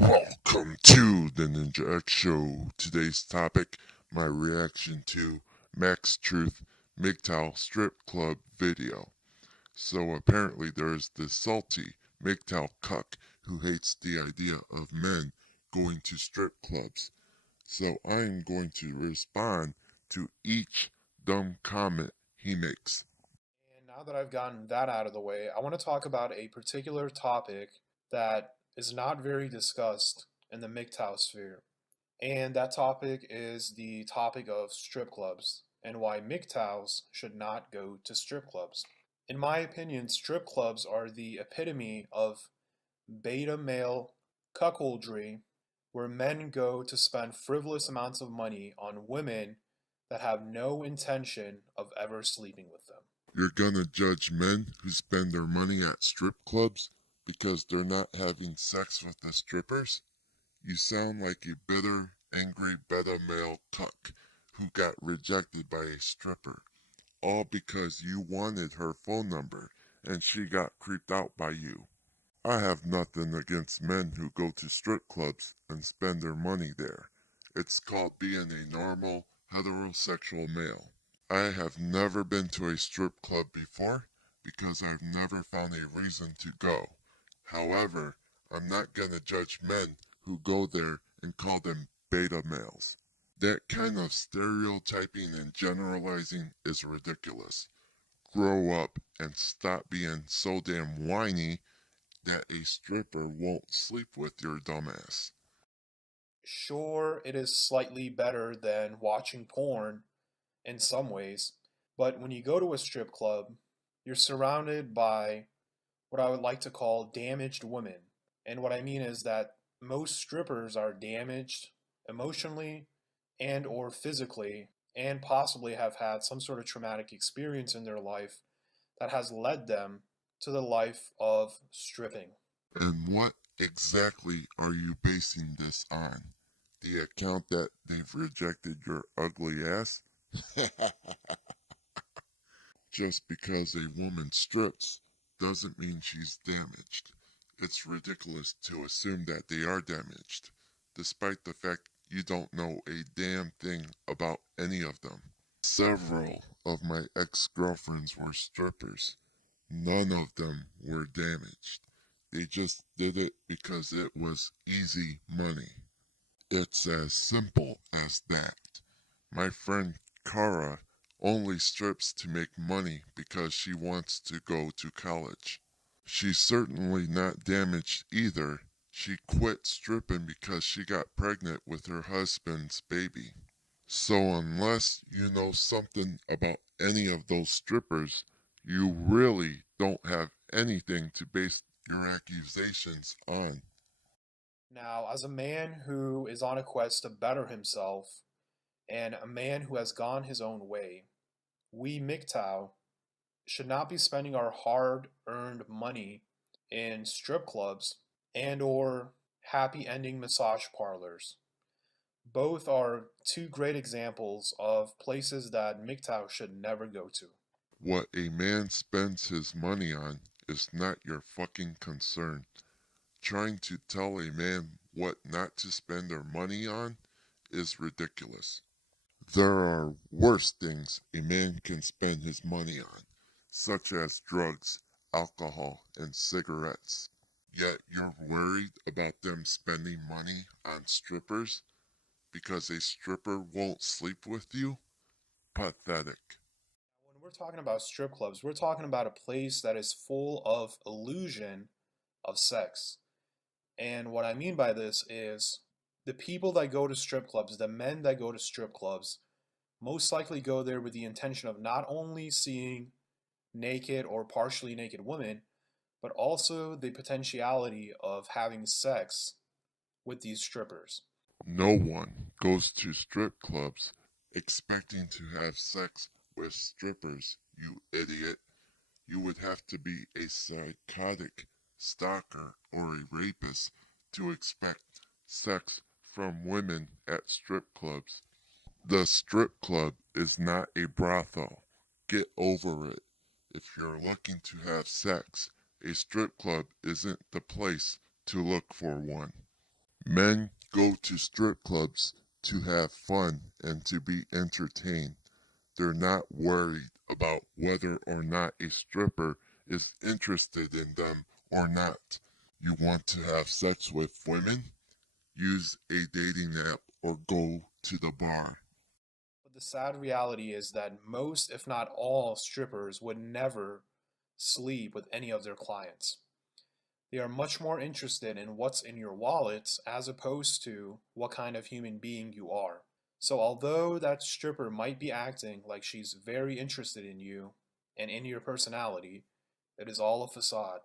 Welcome to the Ninja X Show. Today's topic, my reaction to MaxTruth MGTOW strip club video. So apparently there is this salty MGTOW cuck who hates the idea of men going to strip clubs. So I am going to respond to each dumb comment he makes. And now that I've gotten that out of the way, I want to talk about a particular topic that is not very discussed in the MGTOW sphere. And that topic is the topic of strip clubs and why MGTOWs should not go to strip clubs. In my opinion, strip clubs are the epitome of beta male cuckoldry, where men go to spend frivolous amounts of money on women that have no intention of ever sleeping with them. You're gonna judge men who spend their money at strip clubs because they're not having sex with the strippers? You sound like a bitter, angry beta male cuck who got rejected by a stripper, all because you wanted her phone number and she got creeped out by you. I have nothing against men who go to strip clubs and spend their money there. It's called being a normal, heterosexual male. I have never been to a strip club before because I've never found a reason to go. However, I'm not gonna judge men who go there and call them beta males. That kind of stereotyping and generalizing is ridiculous. Grow up and stop being so damn whiny that a stripper won't sleep with your dumbass. Sure, it is slightly better than watching porn in some ways, but when you go to a strip club, you're surrounded by what I would like to call damaged women. And what I mean is that most strippers are damaged emotionally and or physically and possibly have had some sort of traumatic experience in their life that has led them to the life of stripping. And what exactly are you basing this on? The account that they've rejected your ugly ass? Just because a woman strips doesn't mean she's damaged. It's ridiculous to assume that they are damaged, despite the fact you don't know a damn thing about any of them. Several of my ex-girlfriends were strippers. None of them were damaged. They just did it because it was easy money. It's as simple as that. My friend Kara only strips to make money because she wants to go to college. She's certainly not damaged either. She quit stripping because she got pregnant with her husband's baby. So unless you know something about any of those strippers, you really don't have anything to base your accusations on. Now, as a man who is on a quest to better himself and a man who has gone his own way, we MGTOW should not be spending our hard-earned money in strip clubs and or happy ending massage parlors. Both are two great examples of places that MGTOW should never go to. What a man spends his money on is not your fucking concern. Trying to tell a man what not to spend their money on is ridiculous. There are worse things a man can spend his money on, such as drugs, alcohol, and cigarettes. Yet you're worried about them spending money on strippers because a stripper won't sleep with you? Pathetic. When we're talking about strip clubs, we're talking about a place that is full of illusion of sex. And what I mean by this is the people that go to strip clubs, the men that go to strip clubs, most likely go there with the intention of not only seeing naked or partially naked women, but also the potentiality of having sex with these strippers. No one goes to strip clubs expecting to have sex with strippers, you idiot. You would have to be a psychotic stalker or a rapist to expect sex from women at strip clubs. The strip club is not a brothel. Get over it. If you're looking to have sex, a strip club isn't the place to look for one. Men go to strip clubs to have fun and to be entertained. They're not worried about whether or not a stripper is interested in them or not. You want to have sex with women? Use a dating app or go to the bar. But the sad reality is that most, if not all, strippers would never sleep with any of their clients. They are much more interested in what's in your wallets as opposed to what kind of human being you are. So, although that stripper might be acting like she's very interested in you and in your personality, it is all a facade.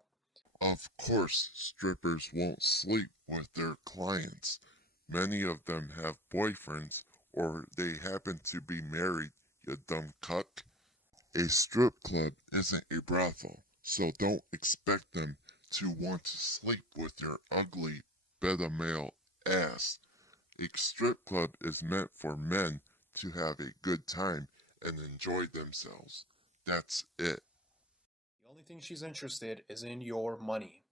Of course, strippers won't sleep with their clients. Many of them have boyfriends or they happen to be married, you dumb cuck. A strip club isn't a brothel, so don't expect them to want to sleep with your ugly beta male ass. A strip club is meant for men to have a good time and enjoy themselves. That's it. The only thing she's interested is in your money.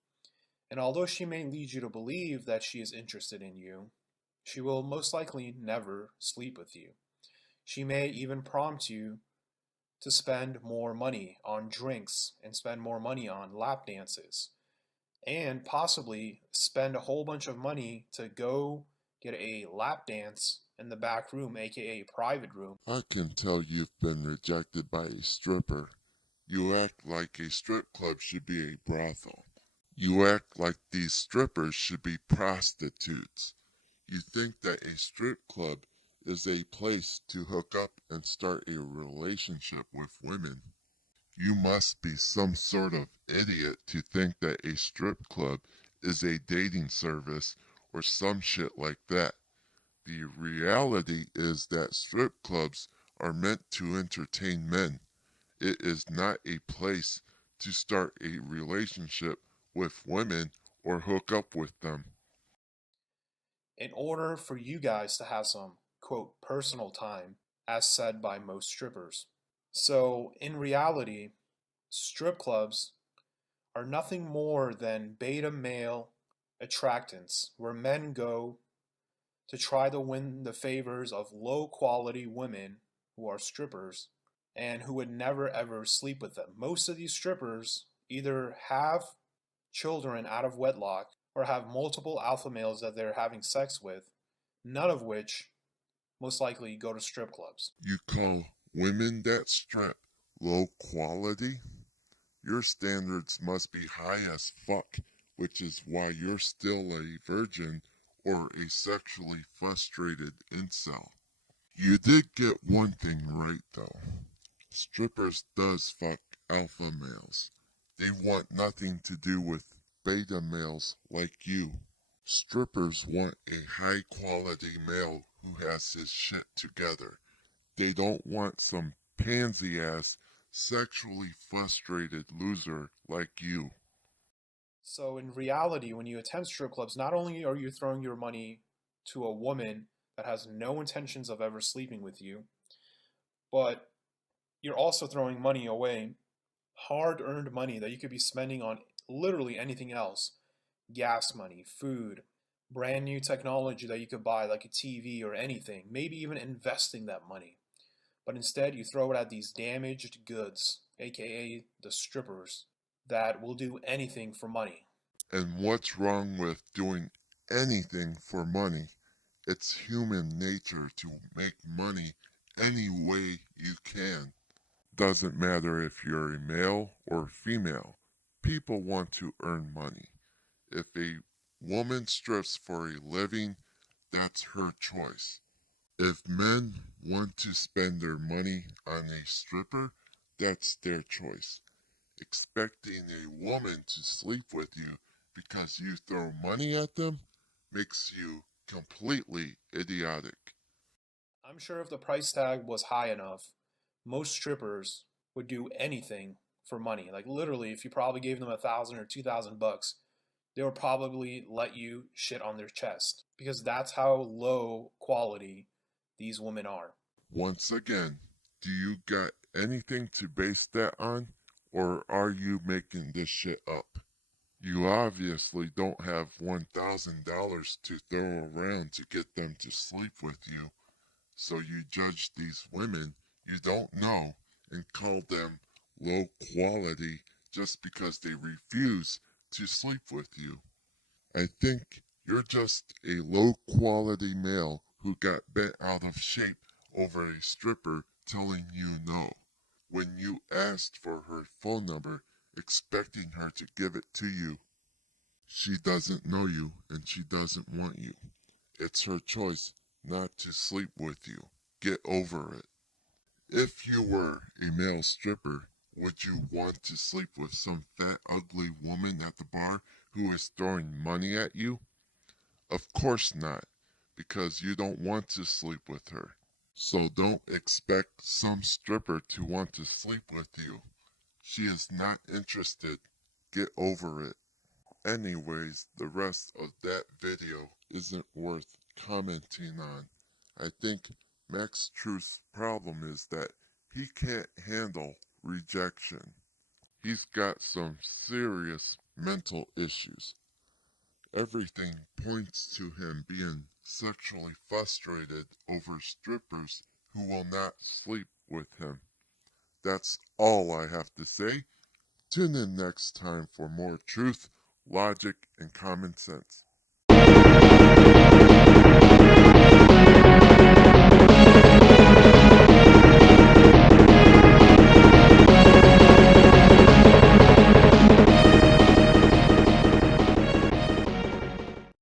And although she may lead you to believe that she is interested in you, she will most likely never sleep with you. She may even prompt you to spend more money on drinks and spend more money on lap dances and possibly spend a whole bunch of money to go get a lap dance in the back room, aka private room. I can tell you've been rejected by a stripper. You act like a strip club should be a brothel. You act like these strippers should be prostitutes. You think that a strip club is a place to hook up and start a relationship with women. You must be some sort of idiot to think that a strip club is a dating service or some shit like that. The reality is that strip clubs are meant to entertain men. It is not a place to start a relationship with women or hook up with them. In order for you guys to have some, quote, personal time, as said by most strippers. So, in reality, strip clubs are nothing more than beta male attractants where men go to try to win the favors of low quality women who are strippers and who would never ever sleep with them. Most of these strippers either have children out of wedlock or have multiple alpha males that they're having sex with, none of which most likely go to strip clubs. You call women that strip low quality? Your standards must be high as fuck, which is why you're still a virgin or a sexually frustrated incel. You did get one thing right though. Strippers does fuck alpha males. They want nothing to do with beta males like you. Strippers want a high quality male who has his shit together. They don't want some pansy ass, sexually frustrated loser like you. So, in reality, when you attend strip clubs, not only are you throwing your money to a woman that has no intentions of ever sleeping with you, but you're also throwing money away, hard earned money that you could be spending on literally anything else, gas money, food, brand new technology that you could buy, like a TV or anything, maybe even investing that money. But instead, you throw it at these damaged goods, aka the strippers, that will do anything for money. And what's wrong with doing anything for money? It's human nature to make money any way you can. Doesn't matter if you're a male or female. People want to earn money. If a woman strips for a living, that's her choice. If men want to spend their money on a stripper, that's their choice. Expecting a woman to sleep with you because you throw money at them makes you completely idiotic. I'm sure if the price tag was high enough, most strippers would do anything for money. Like literally, if you probably gave them 1,000 or 2,000 bucks, they would probably let you shit on their chest because that's how low quality these women are. Once again, do you got anything to base that on? Or are you making this shit up? You obviously don't have $1,000 to throw around to get them to sleep with you, so you judge these women you don't know and call them low quality just because they refuse to sleep with you. I think you're just a low quality male who got bent out of shape over a stripper telling you no. When you asked for her phone number, expecting her to give it to you, she doesn't know you and she doesn't want you. It's her choice not to sleep with you. Get over it. If you were a male stripper, would you want to sleep with some fat, ugly woman at the bar who is throwing money at you? Of course not, because you don't want to sleep with her. So don't expect some stripper to want to sleep with you. She is not interested. Get over it. Anyways, the rest of that video isn't worth commenting on. I think MaxTruth's problem is that he can't handle rejection. He's got some serious mental issues. Everything points to him being sexually frustrated over strippers who will not sleep with him. That's all I have to say. Tune in next time for more truth, logic, and common sense.